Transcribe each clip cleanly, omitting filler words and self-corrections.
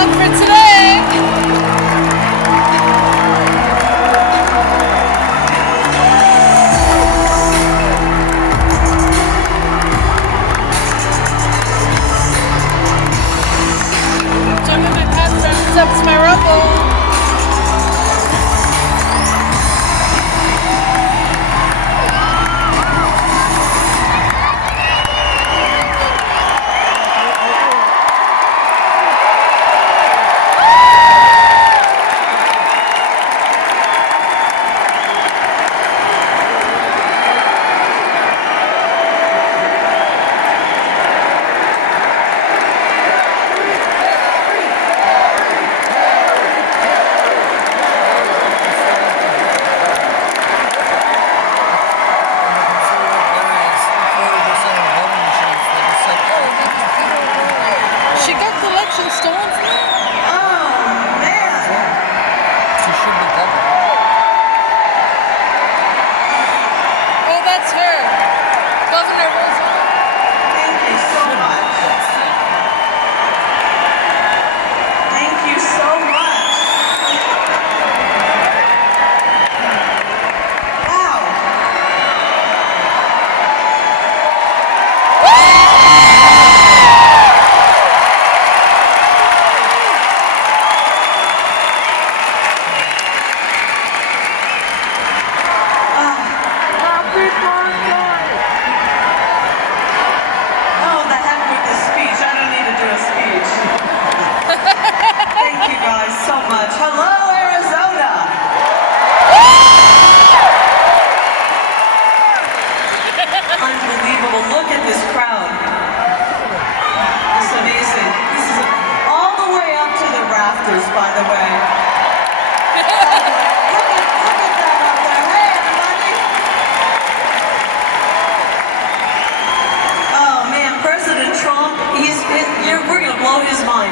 vlog for today. Jumping my pants up to my rumble.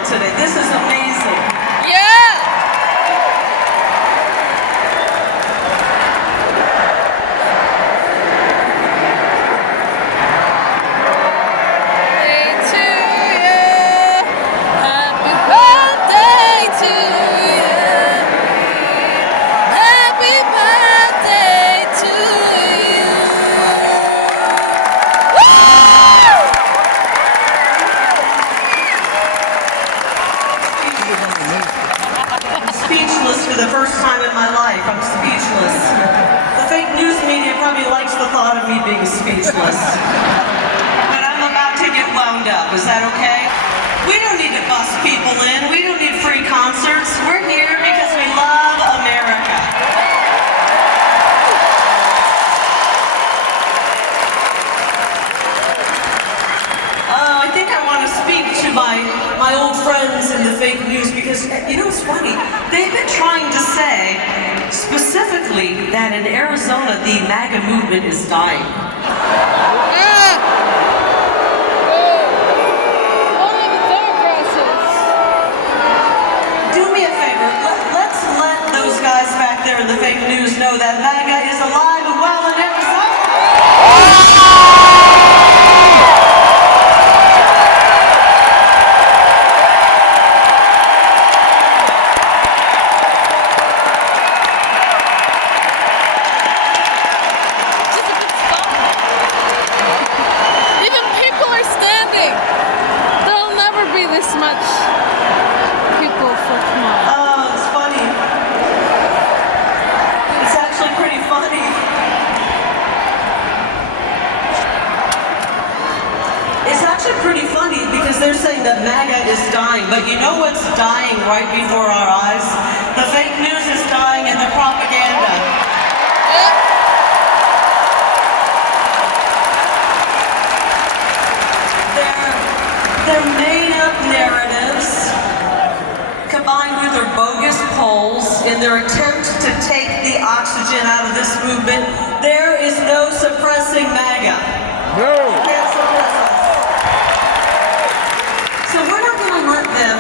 Today. This is amazing. Yeah! For the first time in my life, I'm speechless. The fake news media probably likes the thought of me being speechless. But I'm about to get wound up, is that okay? We don't need to bus people in, we don't need free concerts. We're here because we love America. I think I want to speak to my old friends in the fake news because, you know, it's funny. They've been trying to say, specifically, that in Arizona, the MAGA movement is dying. Do me a favor, let's let those guys back there in the fake news know that MAGA is alive and well in Arizona. Pretty funny because they're saying that MAGA is dying, but you know what's dying right before our eyes? The fake news is dying and the propaganda. They're made-up narratives combined with their bogus polls in their attempt to take the oxygen out of this movement. There is no suppressing MAGA. No. You can't suppress us. So we're not going to let them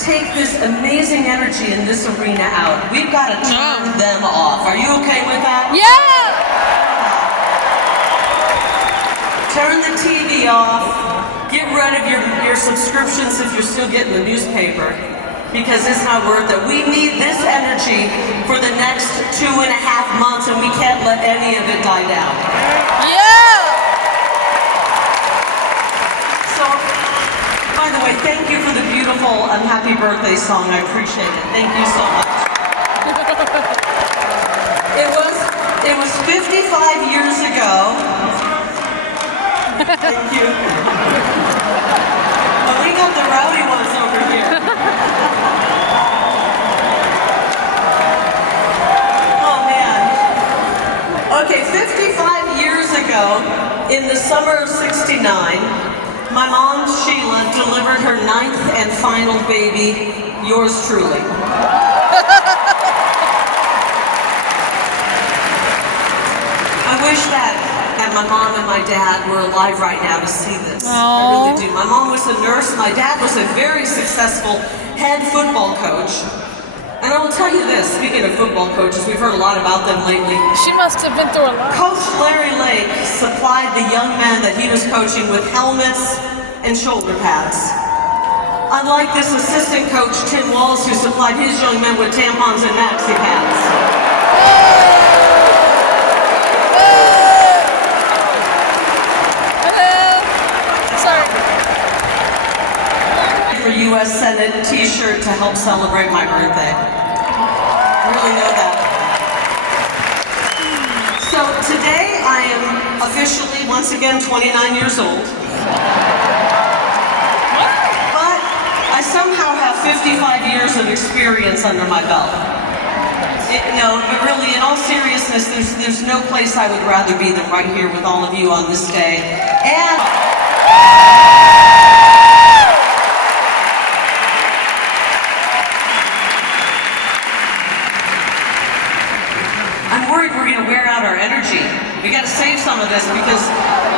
take this amazing energy in this arena out. We've got to turn them off. Are you okay with that? Yeah! Turn the TV off. Get rid of your subscriptions if you're still getting the newspaper. because it's my word that we need this energy for the next 2.5 months, and we can't let any of it die down. Yeah! So, by the way, thank you for the beautiful happy birthday song. I appreciate it. Thank you so much. It was 55 years ago. Thank you. Well, we got the rowdy ones over here. Oh man. Okay, 55 years ago, in the summer of '69, my mom, Sheila, delivered her 9th and final baby, yours truly. I wish that my mom and my dad were alive right now to see this. Aww. I really do. My mom was a nurse. My dad was a very successful head football coach. And I will tell you this, speaking of football coaches, we've heard a lot about them lately. She must have been through a lot. Coach Larry Lake supplied the young men that he was coaching with helmets and shoulder pads. Unlike this assistant coach, Tim Walls, who supplied his young men with tampons and maxi pads. U.S. Senate t-shirt to help celebrate my birthday. I really know that. So today I am officially, once again, 29 years old. But I somehow have 55 years of experience under my belt. No, but really, in all seriousness, there's no place I would rather be than right here with all of you on this day. And I'm worried we're going to wear out our energy. We got to save some of this because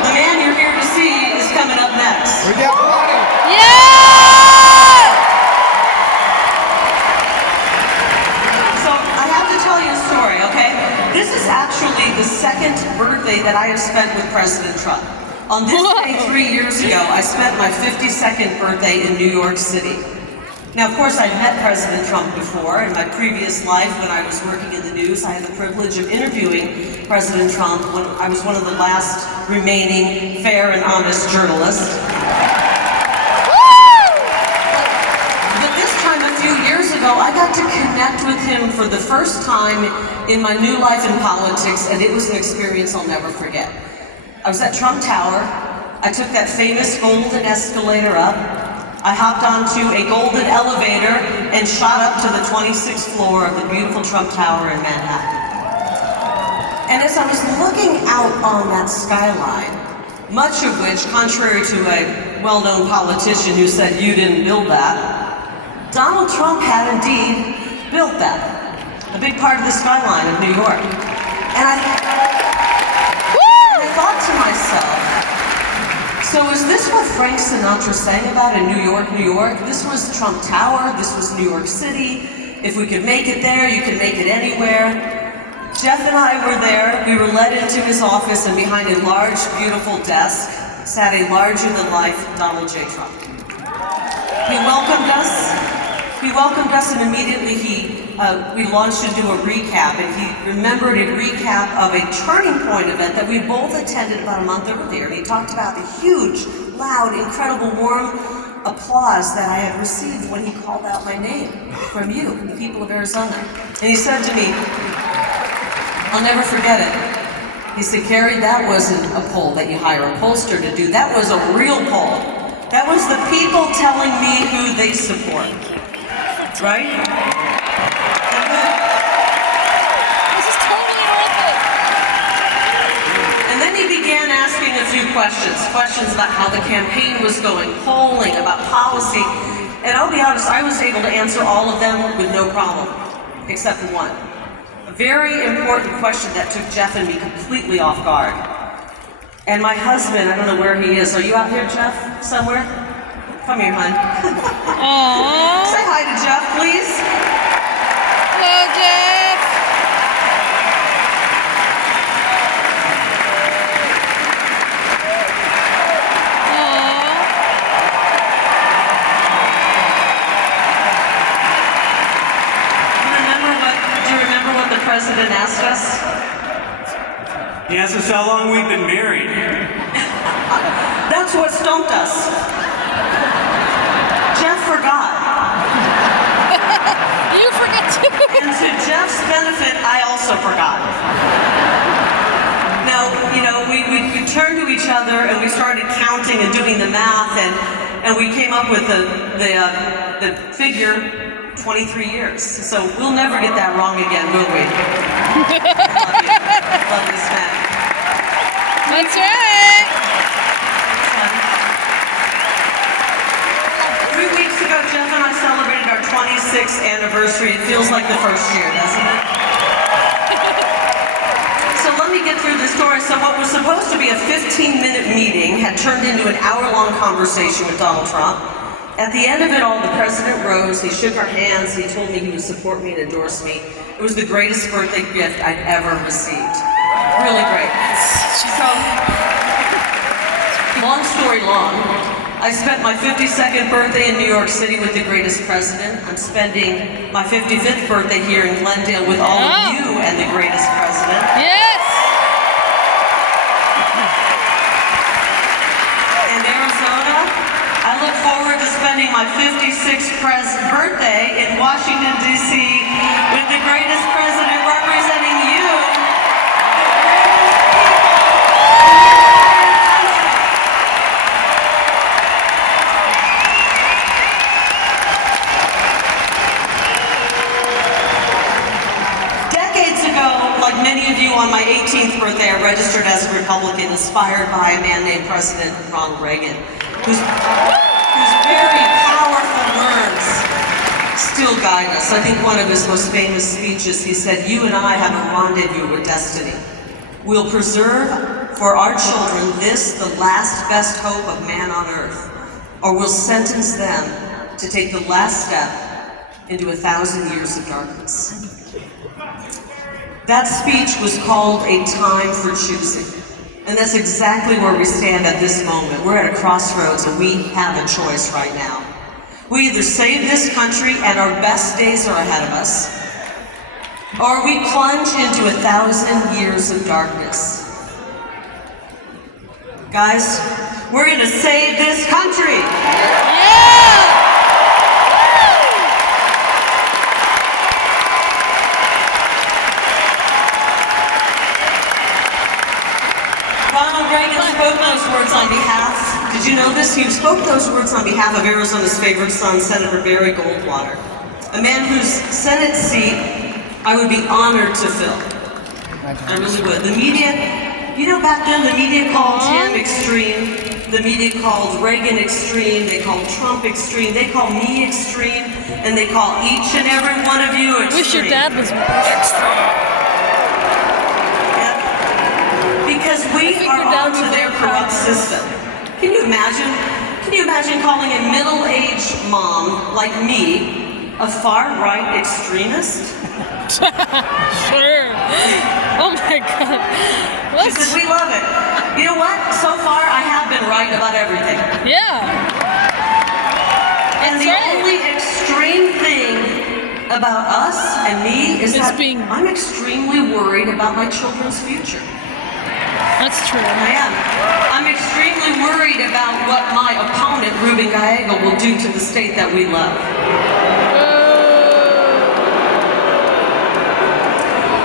the man you're here to see is coming up next. We got money. Yeah! So I have to tell you a story, okay? This is actually the second birthday that I have spent with President Trump. On this day 3 years ago, I spent my 52nd birthday in New York City. Now, of course, I'd met President Trump before. In my previous life, when I was working in the news, I had the privilege of interviewing President Trump when I was one of the last remaining fair and honest journalists. But this time, a few years ago, I got to connect with him for the first time in my new life in politics, and it was an experience I'll never forget. I was at Trump Tower. I took that famous golden escalator up. I hopped onto a golden elevator and shot up to the 26th floor of the beautiful Trump Tower in Manhattan. And as I was looking out on that skyline, much of which, contrary to a well-known politician who said you didn't build that, Donald Trump had indeed built that. A big part of the skyline of New York. And I thought to myself, so is this what Frank Sinatra sang about in New York, New York? This was Trump Tower, this was New York City. If we could make it there, you can make it anywhere. Jeff and I were there. We were led into his office, and behind a large, beautiful desk sat a larger-than-life Donald J. Trump. He welcomed us, and immediately we launched into a recap, and he remembered a recap of a Turning Point event that we both attended about a month earlier. And he talked about the huge, loud, incredible, warm applause that I had received when he called out my name from you, the people of Arizona. And he said to me, I'll never forget it. He said, Carrie, that wasn't a poll that you hire a pollster to do. That was a real poll. That was the people telling me who they support. Right? This is totally worth it. And then he began asking a few questions about how the campaign was going, polling, about policy. And I'll be honest, I was able to answer all of them with no problem, except for one. A very important question that took Jeff and me completely off guard. And my husband, I don't know where he is. Are you out here, Jeff, somewhere? Come here, hon. Aww. Say hi to Jeff, please. Hello, Jeff. Aww. He asked us how long we've been married. That's what stumped us. Jeff forgot. You forget too. And to Jeff's benefit, I also forgot. Now, you know, we turned to each other and we started counting and doing the math, and we came up with the figure 23 years. So we'll never get that wrong again, will we? Love you. Love this man. That's right. 3 weeks ago, Jeff and I celebrated our 26th anniversary. It feels like the first year, doesn't it? So let me get through the story. So what was supposed to be a 15-minute meeting had turned into an hour-long conversation with Donald Trump. At the end of it all, the president rose, he shook our hands, he told me he would support me and endorse me. It was the greatest birthday gift I'd ever received. Really great. So, long story long, I spent my 52nd birthday in New York City with the greatest president. I'm spending my 55th birthday here in Glendale with all of you and the greatest president. Yes. In Arizona, I look forward to spending my 56th birthday in Washington, D.C. with the greatest president representing you. Decades ago, like many of you, on my 18th birthday, I registered as a Republican, inspired by a man named President Ronald Reagan, whose very powerful words still guide us. I think one of his most famous speeches, he said, "You and I have a rendezvous with destiny. We'll preserve for our children this, the last best hope of man on earth, or we'll sentence them to take the last step into 1,000 years of darkness." That speech was called A Time for Choosing. And that's exactly where we stand at this moment. We're at a crossroads and we have a choice right now. We either save this country and our best days are ahead of us, or we plunge into 1,000 years of darkness. Guys, we're gonna save this country. Yeah. Ronald Reagan spoke those words on behalf, did you know this? He spoke those words on behalf of Arizona's favorite son, Senator Barry Goldwater, a man whose Senate seat I would be honored to fill. I really would. The media, you know, back then the media called him extreme, the media called Reagan extreme, they called Trump extreme, they call me extreme, and they call each and every one of you extreme. Wish your dad was extreme. Because we are onto their corrupt system. Can you imagine? Can you imagine calling a middle-aged mom like me a far-right extremist? Sure. Oh my God. She says, we love it. You know what? So far, I have been right about everything. Yeah. And the only extreme thing about us and me is that I'm extremely worried about my children's future. That's true. I am. I'm extremely worried about what my opponent, Ruben Gallego, will do to the state that we love.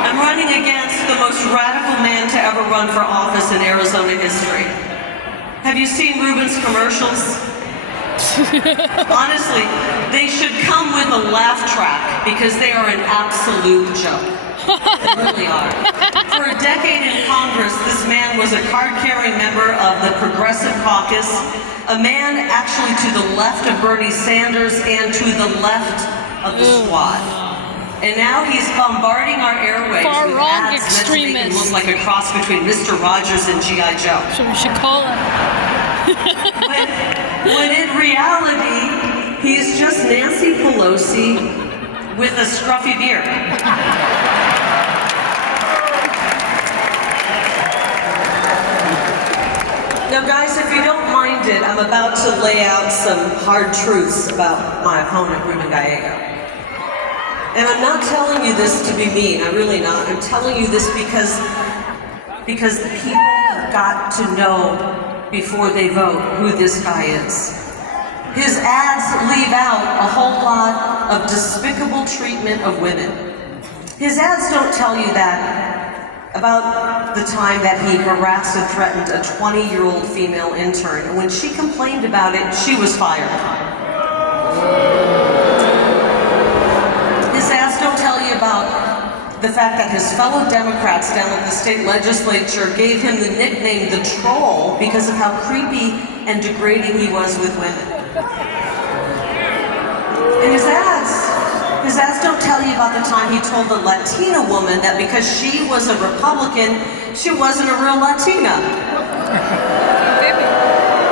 I'm running against the most radical man to ever run for office in Arizona history. Have you seen Ruben's commercials? Honestly, they should come with a laugh track because they are an absolute joke. They really are. For a decade in Congress, this man was a card-carrying member of the Progressive Caucus, a man actually to the left of Bernie Sanders and to the left of the Squad. And now he's bombarding our airwaves with ads meant to make him look like a cross between Mr. Rogers and G.I. Joe. So we should call him. when in reality, he's just Nancy Pelosi with a scruffy beard. Now guys, if you don't mind it, I'm about to lay out some hard truths about my opponent, Ruben Gallego. And I'm not telling you this to be mean, I'm really not. I'm telling you this because because the people have got to know before they vote who this guy is. His ads leave out a whole lot of despicable treatment of women. His ads don't tell you that about the time that he harassed and threatened a 20-year-old female intern, and when she complained about it, she was fired. His ads don't tell you about the fact that his fellow Democrats down at the state legislature gave him the nickname the Troll because of how creepy and degrading he was with women. And his ads don't tell you about the time he told the Latina woman that because she was a Republican, she wasn't a real Latina. Baby,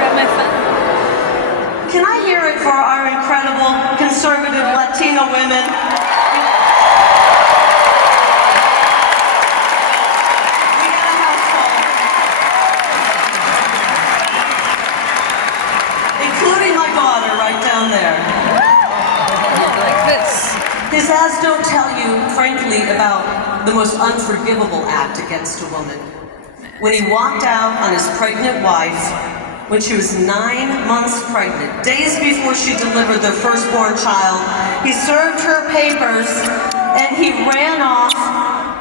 grab my phone. Can I hear it for our incredible conservative Latina women? We got a house full. Including my daughter right down there. Like this. His ads don't tell you, frankly, about the most unforgivable act against a woman. When he walked out on his pregnant wife, when she was 9 months pregnant, days before she delivered their firstborn child, he served her papers and he ran off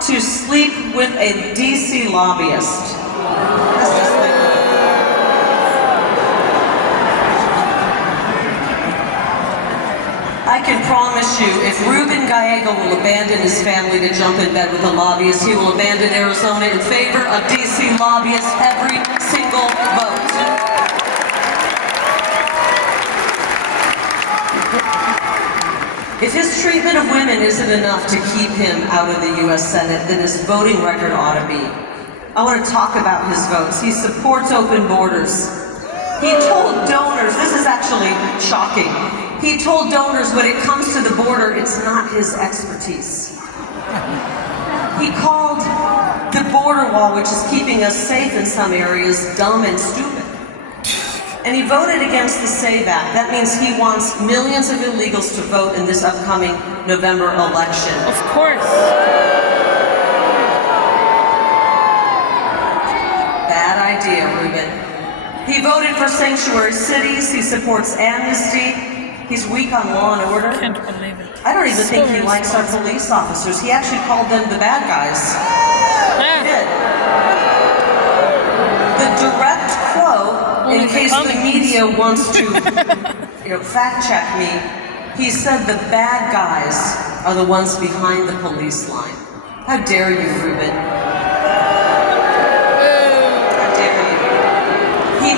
to sleep with a DC lobbyist. That's despicable. I can promise you, if Ruben Gallego will abandon his family to jump in bed with a lobbyist, he will abandon Arizona in favor of DC lobbyists every single vote. If his treatment of women isn't enough to keep him out of the U.S. Senate, then his voting record ought to be. I want to talk about his votes. He supports open borders. He told donors, this is actually shocking, he told donors when it comes to the border, it's not his expertise. He called the border wall, which is keeping us safe in some areas, dumb and stupid. And he voted against the SAVE Act. That means he wants millions of illegals to vote in this upcoming November election. Of course. Bad idea, Ruben. He voted for sanctuary cities. He supports amnesty. He's weak on law and order. Can't believe it. I don't even think he likes our police officers. He actually called them the bad guys. He did. The direct quote, in case the media wants to, fact check me, he said the bad guys are the ones behind the police line. How dare you, Ruben? How dare you? He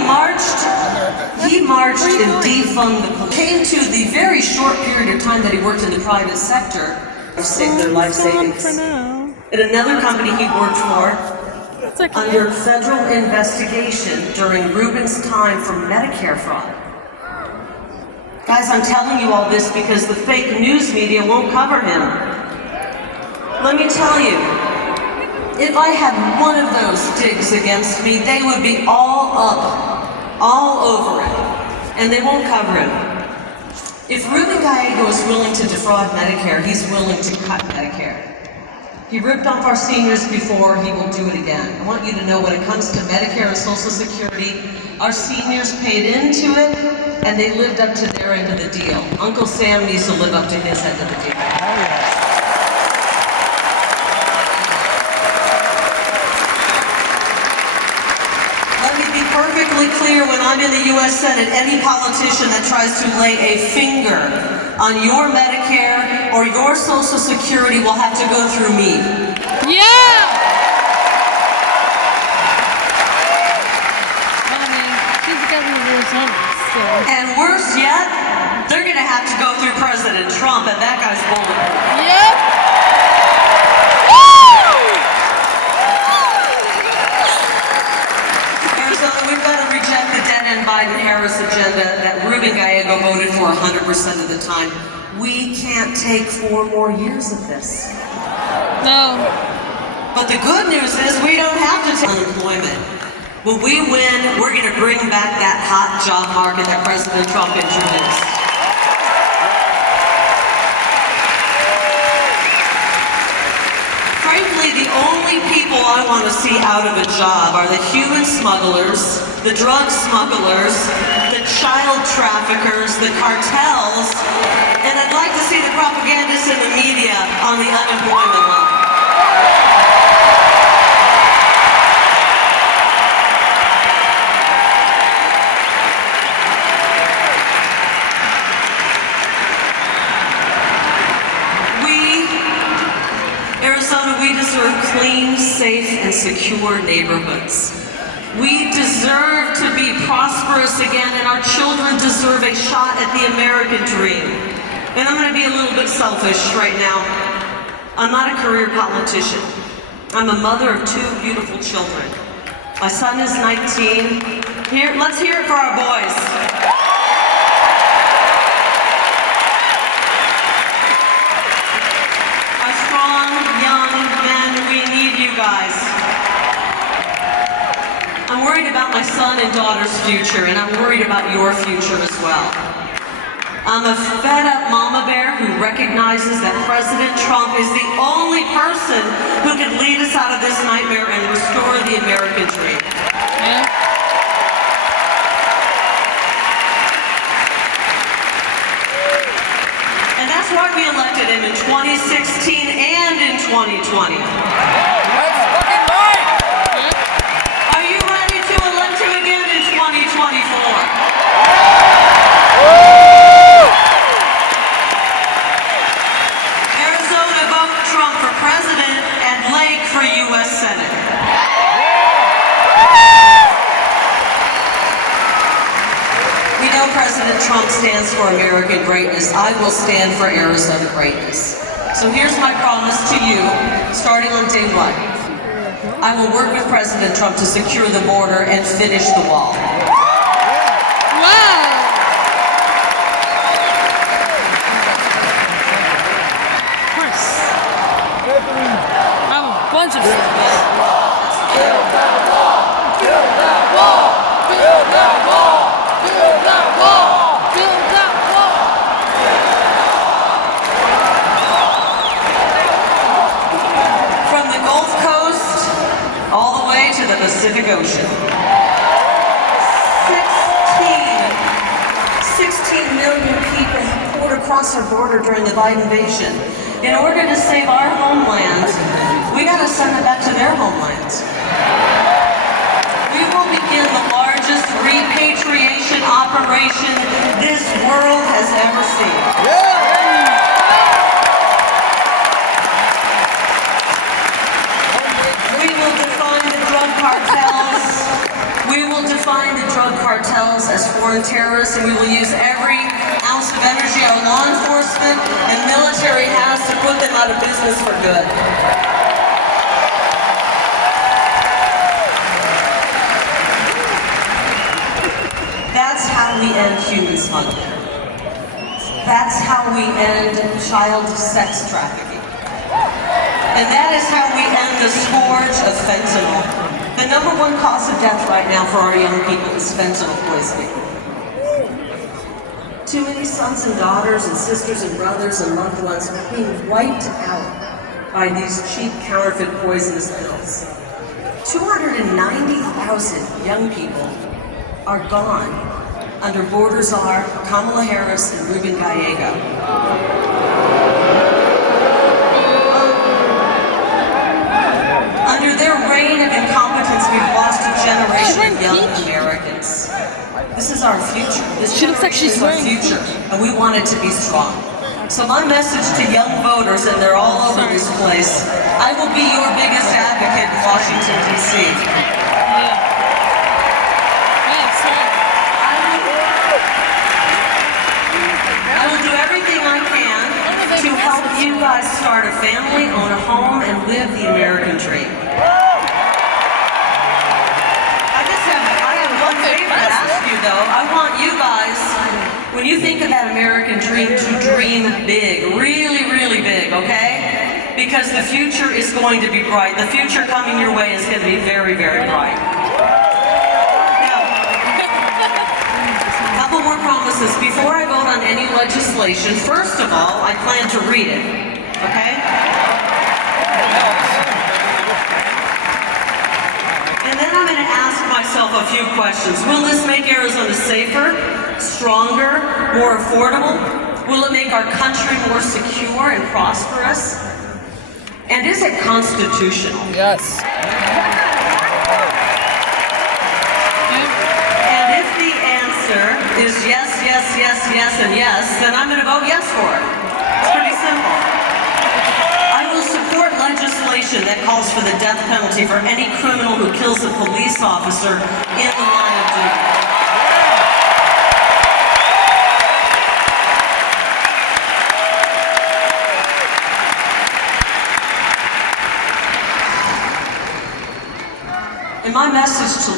marched and defunded the police. Came to the very short period of time that he worked in the private sector to save their life savings. At another company he worked for, under federal investigation during Ruben's time for Medicare fraud. Guys, I'm telling you all this because the fake news media won't cover him. Let me tell you, if I had one of those digs against me, they would be all up, all over it, and they won't cover him. If Ruben Gallego is willing to defraud Medicare, he's willing to cut Medicare. He ripped off our seniors before, he will do it again. I want you to know when it comes to Medicare and Social Security, our seniors paid into it, and they lived up to their end of the deal. Uncle Sam needs to live up to his end of the deal. Let me be perfectly clear, when I'm in the U.S. Senate, any politician that tries to lay a finger on your Medicare or your Social Security will have to go through me. Yeah! Honey, he's got me Arizona still. And worse yet, they're gonna have to go through President Trump, and that guy's bulletproof. Yep! Arizona, we've got to reject the dead-end Biden-Harris agenda that Ruben Gallego voted for 100% of the time. We can't take 4 more years of this. No. But the good news is we don't have to take unemployment. When we win, we're going to bring back that hot job market that President Trump introduced. Frankly, the only people I want to see out of a job are the human smugglers, the drug smugglers, the child traffickers, the cartels, and I'd like to see the propagandists in the media on the unemployment line. Arizona, we deserve clean, safe, and secure neighborhoods. We deserve to be prosperous again, and our children deserve a shot at the American dream. And I'm going to be a little bit selfish right now. I'm not a career politician. I'm a mother of 2 beautiful children. My son is 19. Let's hear it for our boys. Guys, I'm worried about my son and daughter's future, and I'm worried about your future as well. I'm a fed-up mama bear who recognizes that President Trump is the only person who can lead us out of this nightmare and restore the American dream. Yeah. And that's why we elected him in 2016 and in 2020. President Trump stands for American greatness. I will stand for Arizona greatness. So here's my promise to you, starting on day 1. I will work with President Trump to secure the border and finish the wall. Wow! I'm a bunch of stuff. Build that wall! Build that wall! Build that wall! Build that wall! Build that wall! From the Gulf Coast all the way to the Pacific Ocean. 16 million people poured across our border during the Biden invasion. In order to save our homeland, we got to send them back to their homelands. We will begin the largest repatriation operation this world has ever seen. We will define the drug cartels. We will define the drug cartels as foreign terrorists, and we will use every ounce of energy our law enforcement and military has to put them out of business for good. That's how we end human smuggling. That's how we end child sex trafficking. And that is how we end the scourge of fentanyl. The #1 cause of death right now for our young people is fentanyl poisoning. Too many sons and daughters and sisters and brothers and loved ones are being wiped out by these cheap counterfeit poisonous pills. 290,000 young people are gone under border czar Kamala Harris and Ruben Gallego. Under their reign of incompetence, we've lost a generation of young Americans. This is our future. This She looks like she's is our wearing future, and we want it to be strong. So my message to young voters, and they're all over this place, I will be your biggest advocate in Washington, D.C. I will do everything I can to help you guys start a family, own a home, and live the American dream. I want you guys, when you think of that American dream, to dream big, really, really big, okay? Because the future is going to be bright. The future coming your way is going to be very, very bright. Now, a couple more promises. Before I vote on any legislation, first of all, I plan to read it, okay? And then I'm going to ask myself a few questions. Will this make Arizona safer, stronger, more affordable? Will it make our country more secure and prosperous? And is it constitutional? Yes. And if the answer is yes, yes, yes, yes, and yes, then I'm going to vote yes for it. It's pretty simple. I will support legislation that calls for the death penalty for any criminal who kills a police officer in the line of duty. And my message to